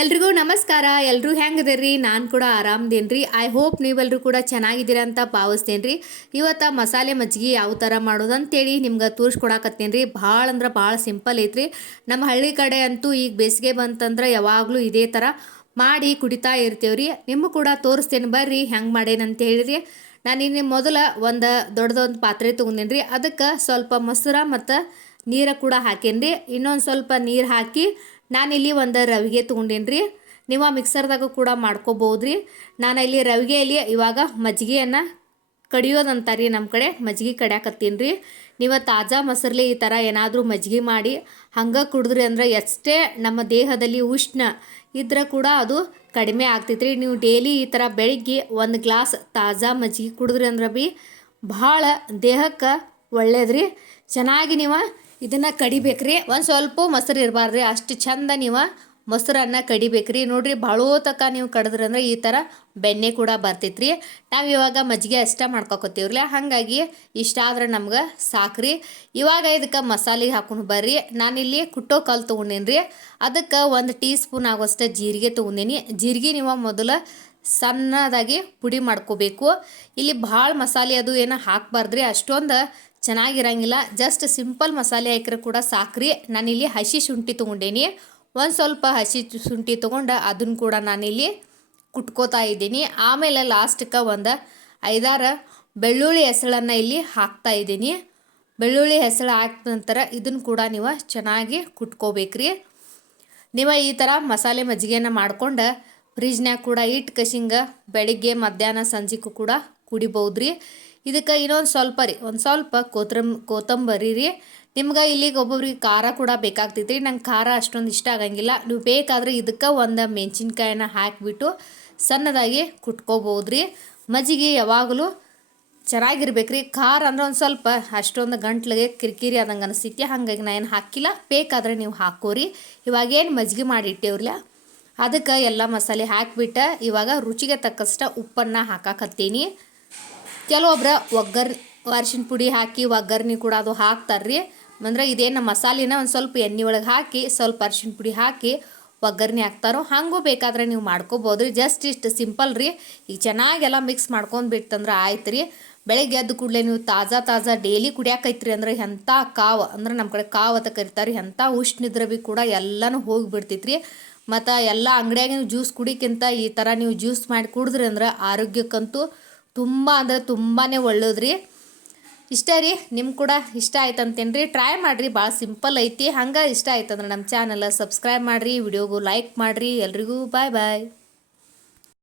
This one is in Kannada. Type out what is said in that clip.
ಎಲ್ರಿಗೂ ನಮಸ್ಕಾರ. ಎಲ್ಲರೂ ಹೆಂಗದಿರಿ? ನಾನು ಕೂಡ ಆರಾಮದೇನ್ರಿ. ಐ ಹೋಪ್ ನೀವೆಲ್ಲರೂ ಕೂಡ ಚೆನ್ನಾಗಿದ್ದೀರ ಅಂತ ಭಾವಿಸ್ತೇನೆ ರೀ ಇವತ್ತು ಮಸಾಲೆ ಮಜ್ಜಿಗೆ ಯಾವ ಥರ ಮಾಡೋದು ಅಂತೇಳಿ ನಿಮ್ಗೆ ತೋರಿಸ್ಕೊಡಕತ್ತೇನೆ ರೀ ಭಾಳ ಅಂದ್ರೆ ಭಾಳ ಸಿಂಪಲ್ ಐತ್ರಿ. ನಮ್ಮ ಹಳ್ಳಿ ಕಡೆ ಅಂತೂ ಈಗ ಬೇಸಿಗೆ ಬಂತಂದ್ರೆ ಯಾವಾಗಲೂ ಇದೇ ಥರ ಮಾಡಿ ಕುಡಿತಾ ಇರ್ತೀವಿ ರೀ ನಿಮ್ಮ ಕೂಡ ತೋರಿಸ್ತೇನೆ ಬರ್ರಿ ಹೆಂಗೆ ಮಾಡೇನಂತ ಹೇಳಿರಿ ನಾನು ಇನ್ನು ಮೊದಲ ಒಂದು ದೊಡ್ಡದೊಂದು ಪಾತ್ರೆ ತೊಗೊಂಡೇನಿ ರೀ ಅದಕ್ಕೆ ಸ್ವಲ್ಪ ಮೊಸರು ಮತ್ತು ನೀರು ಕೂಡ ಹಾಕೇನಿ ರೀ ಇನ್ನೊಂದು ಸ್ವಲ್ಪ ನೀರು ಹಾಕಿ ನಾನಿಲ್ಲಿ ಒಂದು ರವಿಗೆ ತೊಗೊಂಡೇನಿ ರೀ ನೀವು ಮಿಕ್ಸರ್ದಾಗ ಕೂಡ ಮಾಡ್ಕೋಬೋದು ರೀ ನಾನು ಇಲ್ಲಿ ರವಿಗೆಯಲ್ಲಿ ಇವಾಗ ಮಜ್ಜಿಗೆಯನ್ನು ಕಡಿಯೋದಂತಾರಿ ನಮ್ಮ ಕಡೆ. ಮಜ್ಜಿಗೆ ಕಡ್ಯಾಕತ್ತೀನಿ ರೀ ನೀವು ತಾಜಾ ಮೊಸರ್ಲಿ ಈ ಥರ ಏನಾದರೂ ಮಜ್ಜಿಗೆ ಮಾಡಿ, ಹಂಗೆ ಕುಡಿದ್ರಿ ಅಂದ್ರೆ ಎಷ್ಟೇ ನಮ್ಮ ದೇಹದಲ್ಲಿ ಉಷ್ಣ ಇದ್ರೆ ಕೂಡ ಅದು ಕಡಿಮೆ ಆಗ್ತೈತ್ರಿ. ನೀವು ಡೈಲಿ ಈ ಥರ ಬೆಳಿಗ್ಗೆ ಒಂದು ಗ್ಲಾಸ್ ತಾಜಾ ಮಜ್ಜಿಗೆ ಕುಡಿದ್ರಿ ಅಂದ್ರೆ ಭೀ ಭಾಳ ದೇಹಕ್ಕೆ ಒಳ್ಳೇದ್ರಿ. ಚೆನ್ನಾಗಿ ನೀವು ಇದನ್ನು ಕಡಿಬೇಕ್ರಿ. ಒಂದು ಸ್ವಲ್ಪ ಮೊಸರು ಇರಬಾರ್ದು ಅಷ್ಟು ಚಂದ ನೀವು ಮೊಸರನ್ನ ಕಡಿಬೇಕ್ರಿ. ನೋಡ್ರಿ ಭಾಳೋ ತಕ ನೀವು ಕಡಿದ್ರಂದ್ರೆ ಈ ಥರ ಬೆಣ್ಣೆ ಕೂಡ ಬರ್ತೈತ್ರಿ. ನಾವು ಇವಾಗ ಮಜ್ಜಿಗೆ ಅಷ್ಟೇ ಮಾಡ್ಕೊತೀವ್ರಲ್ಲ ಹಾಗಾಗಿ ಇಷ್ಟ ಆದ್ರೆ ನಮ್ಗೆ ಸಾಕ್ರಿ. ಇವಾಗ ಇದಕ್ಕೆ ಮಸಾಲೆ ಹಾಕೊಂಡು ಬರ್ರಿ. ನಾನಿಲ್ಲಿ ಕುಟ್ಟೋ ಕಲ್ಲು ತೊಗೊಂಡೇನಿ ರೀ ಅದಕ್ಕೆ ಒಂದು ಟೀ ಸ್ಪೂನ್ ಆಗೋಷ್ಟು ಜೀರಿಗೆ ತೊಗೊಂಡೇನಿ. ಜೀರಿಗೆ ನೀವು ಮೊದಲು ಸಣ್ಣದಾಗಿ ಪುಡಿ ಮಾಡ್ಕೋಬೇಕು. ಇಲ್ಲಿ ಭಾಳ ಮಸಾಲೆ ಅದು ಏನೋ ಹಾಕಬಾರ್ದ್ರಿ, ಅಷ್ಟೊಂದು ಚೆನ್ನಾಗಿರಂಗಿಲ್ಲ. ಜಸ್ಟ್ ಸಿಂಪಲ್ ಮಸಾಲೆ ಹಾಕಿದ್ರೆ ಕೂಡ ಸಾಕ್ರಿ. ನಾನಿಲ್ಲಿ ಹಸಿ ಶುಂಠಿ ತೊಗೊಂಡೇನಿ. ಒಂದು ಸ್ವಲ್ಪ ಹಸಿ ಶುಂಠಿ ತೊಗೊಂಡು ಅದನ್ನು ಕೂಡ ನಾನಿಲ್ಲಿ ಕುಟ್ಕೋತಾ ಇದ್ದೀನಿ. ಆಮೇಲೆ ಲಾಸ್ಟಕ್ಕೆ ಒಂದು ಐದಾರು ಬೆಳ್ಳುಳ್ಳಿ ಹೆಸಳನ್ನು ಇಲ್ಲಿ ಹಾಕ್ತಾ ಇದ್ದೀನಿ. ಬೆಳ್ಳುಳ್ಳಿ ಹೆಸಳು ಹಾಕಿದ ನಂತರ ಇದನ್ನು ಕೂಡ ನೀವು ಚೆನ್ನಾಗಿ ಕುಟ್ಕೋಬೇಕ್ರಿ. ನೀವು ಈ ಥರ ಮಸಾಲೆ ಮಜ್ಜಿಗೆಯನ್ನು ಮಾಡ್ಕೊಂಡು ಫ್ರಿಜ್ನಾಗ ಕೂಡ ಇಟ್ಟು ಕಸಿಂಗ ಬೆಳಿಗ್ಗೆ, ಮಧ್ಯಾಹ್ನ, ಸಂಜೆಗೂ ಕೂಡ ಕುಡಿಬೋದ್ರಿ ಇದಕ್ಕೆ ಇನ್ನೊಂದು ಸ್ವಲ್ಪ ರೀ, ಒಂದು ಸ್ವಲ್ಪ ಕೊತ್ತಂಬ ಕೊತ್ತಂಬರಿ ರೀ. ನಿಮ್ಗೆ ಇಲ್ಲಿಗೆ ಒಬ್ಬೊಬ್ರಿಗೆ ಖಾರ ಕೂಡ ಬೇಕಾಗ್ತೈತಿ ನಂಗೆ ಖಾರ ಅಷ್ಟೊಂದು ಇಷ್ಟ ಆಗಂಗಿಲ್ಲ. ನೀವು ಬೇಕಾದ್ರೆ ಇದಕ್ಕೆ ಒಂದು ಮೆಣಸಿನ್ಕಾಯಿನ ಹಾಕಿಬಿಟ್ಟು ಸಣ್ಣದಾಗಿ ಕುಟ್ಕೋಬೋದ್ರಿ ಮಜ್ಜಿಗೆ ಯಾವಾಗಲೂ ಚೆನ್ನಾಗಿರ್ಬೇಕು ರೀ ಖಾರ ಅಂದ್ರೆ ಒಂದು ಸ್ವಲ್ಪ ಅಷ್ಟೊಂದು ಗಂಟ್ಲಿಗೆ ಕಿರಿಕಿರಿ ಆದಂಗೆ ಅನಿಸ್ತೈತಿ ಹಾಗಾಗಿ ನಾನು ಏನು ಹಾಕಿಲ್ಲ. ಬೇಕಾದ್ರೆ ನೀವು ಹಾಕೋರಿ. ಇವಾಗೇನು ಮಜ್ಜಿಗೆ ಮಾಡಿ ಇಟ್ಟೇವ್ರಲ್ಲ ಅದಕ್ಕೆ ಎಲ್ಲ ಮಸಾಲೆ ಹಾಕಿಬಿಟ್ಟು ಇವಾಗ ರುಚಿಗೆ ತಕ್ಕಷ್ಟು ಉಪ್ಪನ್ನು ಹಾಕಾಕತ್ತೀನಿ. ಕೆಲವೊಬ್ರು ಒಗ್ಗರ್ ಅರಿಶಿನ ಪುಡಿ ಹಾಕಿ ಒಗ್ಗರ್ನಿ ಕೂಡ ಅದು ಹಾಕ್ತಾರೆ ಅಂದ್ರೆ ಇದೇನು ಮಸಾಲಿನ ಒಂದು ಸ್ವಲ್ಪ ಎಣ್ಣೆ ಒಳಗೆ ಹಾಕಿ, ಸ್ವಲ್ಪ ಅರಿಶಿನ ಪುಡಿ ಹಾಕಿ ಒಗ್ಗರ್ನಿ ಹಾಕ್ತಾರೋ ಹಾಗೂ ಬೇಕಾದ್ರೆ ನೀವು ಮಾಡ್ಕೋಬೋದು ರೀ ಜಸ್ಟ್ ಇಷ್ಟು ಸಿಂಪಲ್ ರೀ ಈಗ ಚೆನ್ನಾಗೆಲ್ಲ ಮಿಕ್ಸ್ ಮಾಡ್ಕೊಂಡು ಬಿಟ್ಟಂದ್ರೆ ಆಯ್ತು ರೀ ಬೆಳಗ್ಗೆ ಎದ್ದು ಕೂಡಲೇ ನೀವು ತಾಜಾ ತಾಜಾ ಡೈಲಿ ಕುಡಿಯಾಕೈತ್ರಿ ಅಂದ್ರೆ ಎಂಥ ಕಾವು, ಅಂದ್ರೆ ನಮ್ಮ ಕಡೆ ಕಾವು ಅಂತ ಕರಿತಾರೆ ಎಂಥ ಉಷ್ಣಿದ್ರೆ ಬಿ ಕೂಡ ಎಲ್ಲನೂ ಹೋಗಿ ಬಿಡ್ತೈತ್ರಿ ಮತ್ತು ಎಲ್ಲ ಅಂಗಡಿಯಾಗಿನ ಜ್ಯೂಸ್ ಕುಡಿಕ್ಕಿಂತ ಈ ಥರ ನೀವು ಜ್ಯೂಸ್ ಮಾಡಿ ಕುಡಿದ್ರಿ ಅಂದ್ರೆ ಆರೋಗ್ಯಕ್ಕಂತೂ ತುಂಬ ಅಂದ್ರೆ ತುಂಬಾ ಒಳ್ಳೇದು ರೀ ಇಷ್ಟ ರೀ ನಿಮ್ಮ ಕೂಡ ಇಷ್ಟ ಆಯ್ತು ಅಂತೇನು ರೀ ಟ್ರೈ ಮಾಡಿರಿ ಭಾಳ ಸಿಂಪಲ್ ಐತಿ. ಹಂಗೆ ಇಷ್ಟ ಆಯ್ತಂದ್ರೆ ನಮ್ಮ ಚಾನಲ್ ಸಬ್ಸ್ಕ್ರೈಬ್ ಮಾಡಿರಿ ವಿಡಿಯೋಗೂ ಲೈಕ್ ಮಾಡಿರಿ. ಎಲ್ರಿಗೂ ಬಾಯ್ ಬಾಯ್